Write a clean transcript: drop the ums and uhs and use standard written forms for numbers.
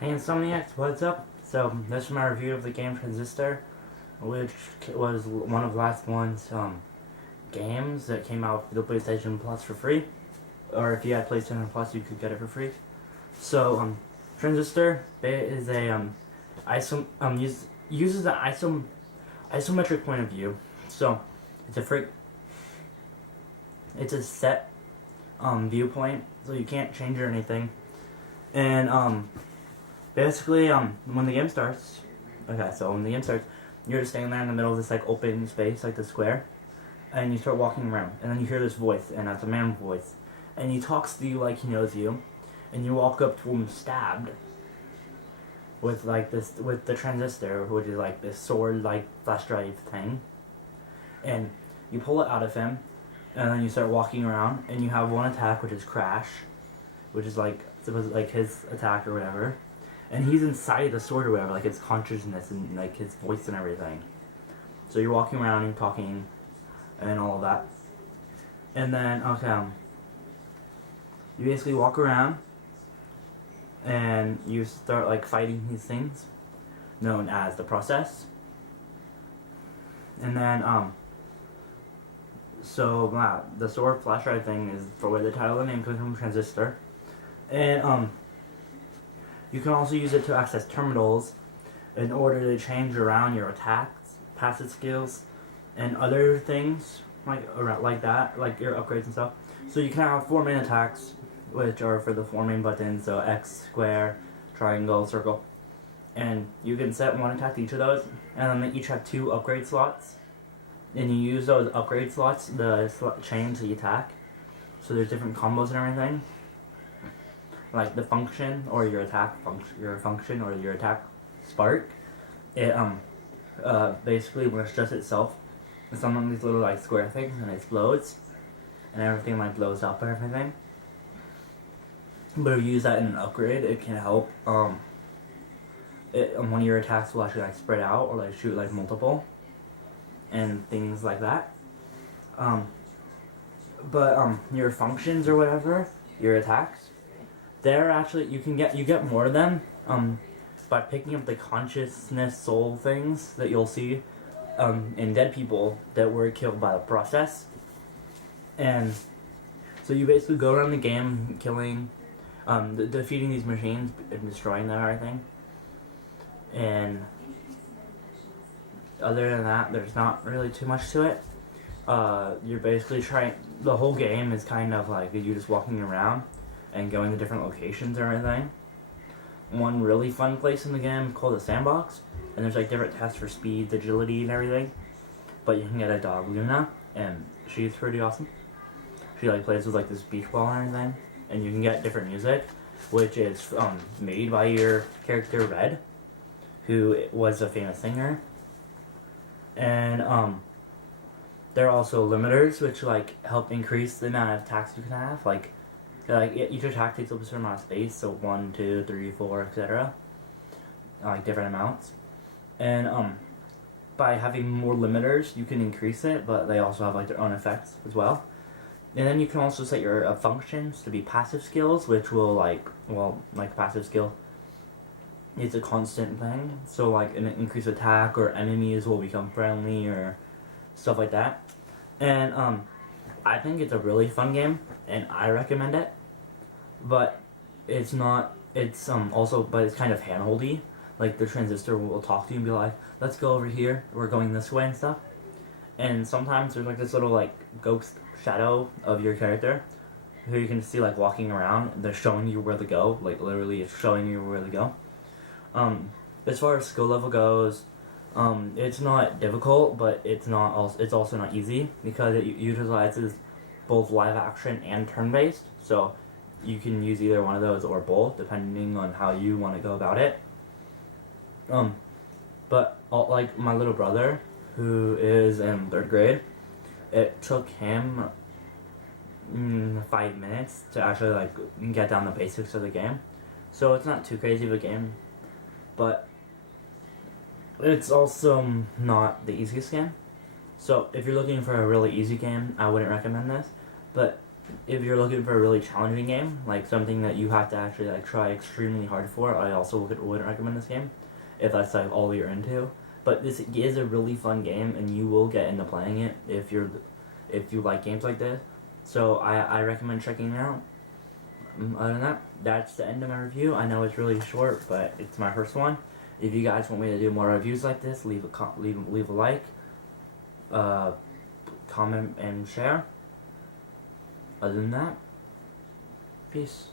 Hey Insomniacs, what's up? So this is my review of the game Transistor, which was one of the last one's games that came out for the PlayStation Plus for free, or if you had PlayStation Plus, you could get it for free. So Transistor is a uses the isometric point of view. So it's a set viewpoint, so you can't change it or anything, and basically, when the game starts, you're just standing there in the middle of this, like, open space, like the square, and you start walking around, and then you hear this voice, and that's a man's voice, and he talks to you like he knows you, and you walk up to him stabbed with, with the transistor, which is, like, this sword, like, flash drive thing, and you pull it out of him, and then you start walking around, and you have one attack, which is Crash, which is, like, supposed like his attack or whatever. And he's inside the sword or whatever, like his consciousness and like his voice and everything. So you're walking around and talking and all of that. And then, you basically walk around and you start like fighting these things known as the process. And then, the sword flash drive thing is for where the title of the name comes from, Transistor. And, you can also use it to access terminals in order to change around your attacks, passive skills, and other things like that, like your upgrades and stuff. So you can have 4 main attacks, which are for the 4 main buttons, so X, square, triangle, circle. And you can set one attack to each of those, and then they each have 2 upgrade slots. And you use those upgrade slots to change the attack. So there's different combos and everything. Like the function or your attack function or your attack spark, it basically when it's just itself, it's on these little like square things and it explodes, and everything like blows up and everything. But if you use that in an upgrade, it can help. One of your attacks will actually like spread out or like shoot like multiple, and things like that. Your functions or whatever, your attacks, they're actually you get more of them by picking up the consciousness soul things that you'll see in dead people that were killed by the process. And so you basically go around the game killing defeating these machines and destroying them and everything. And other than that, there's not really too much to it. You're basically the whole game is kind of like you just walking around and going to different locations and everything. One really fun place in the game is called the Sandbox, and there's like different tests for speed, agility, and everything. But you can get a dog, Luna, and she's pretty awesome. She like plays with like this beach ball and everything, and you can get different music, which is made by your character Red, who was a famous singer. And there are also limiters, which like help increase the amount of attacks you can have, like each attack takes up a certain amount of space, so 1, 2, 3, 4, etc. Like different amounts. And by having more limiters, you can increase it, but they also have like their own effects as well. And then you can also set your functions to be passive skills, which will like passive skill, it's a constant thing. So like an increased attack or enemies will become friendly or stuff like that. And I think it's a really fun game, and I recommend it. But it's not. It's but it's kind of handholdy. Like the transistor will talk to you and be like, "Let's go over here. We're going this way and stuff." And sometimes there's like this little like ghost shadow of your character, who you can see like walking around. They're showing you where to go. Like literally, it's showing you where to go. As far as skill level goes, it's not difficult, but it's also not easy because it utilizes both live action and turn based. So you can use either one of those or both, depending on how you want to go about it. Like my little brother, who is in 3rd grade, it took him 5 minutes to actually like get down the basics of the game. So it's not too crazy of a game, but it's also not the easiest game. So if you're looking for a really easy game, I wouldn't recommend this. But if you're looking for a really challenging game, like something that you have to actually like try extremely hard for, I also wouldn't recommend this game, if that's like all you're into. But this is a really fun game, and you will get into playing it if you like games like this. So I recommend checking it out. Other than that, that's the end of my review. I know it's really short, but it's my first one. If you guys want me to do more reviews like this, leave a like, comment and share. Other than that, peace.